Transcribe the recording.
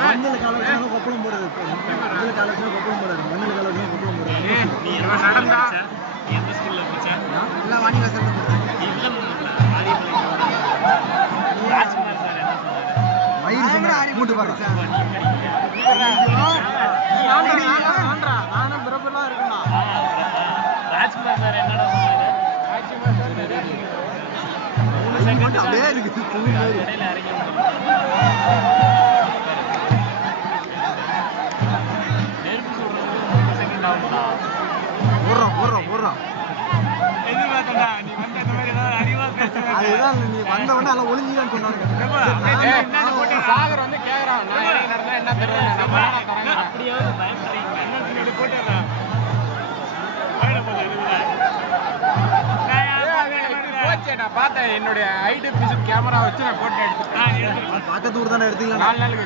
மண்ணில் காலத்துல கொப்பளம் போடுறது மண்ணில் காலத்துல கொப்பளம் போடுறது மண்ணில் காலத்துல கொப்பளம் போடுறது எந்த ஸ்கூல்ல படிச்ச இல்ல வாணி வசந்த ராஜ்குமார் சார் என்ன சொன்னாரு மயிர் சொன்னாரு மூட்டு பாரு நானும் பிரபலமா இருக்கேன் ராஜ்குமார் சார் என்னடா சொன்னாரு ராஜ்குமார் சார் அப்படியே இருக்கு இடையில இறங்கி நெருப்பு சொல்றது 3 செகண்ட் ஆகும்டா போடுறோம் எதிர்பார்த்தா நீ வந்து அந்த மாதிரி ஏதாவது அறிவா பேசுற அதுதான் நீ வந்த உடனே எல்லாம் ஒளிஞ்சிடான்னு சொன்னாங்க சாகர் வந்து கேக்குறான் நான் இறங்கி நடந்தா என்ன தருவேன் அப்படியாவது பயப்படுறீங்க என்ன போட்டுறா நான் பார்த்தேன் என்னுடைய ஐடி பிசிட் கேமரா வச்சு நான் போட்டோ எடுத்துட்டேன் பக்கத்து ஊர் தானே எடுத்துக்கலாம் 4 நாளுக்கு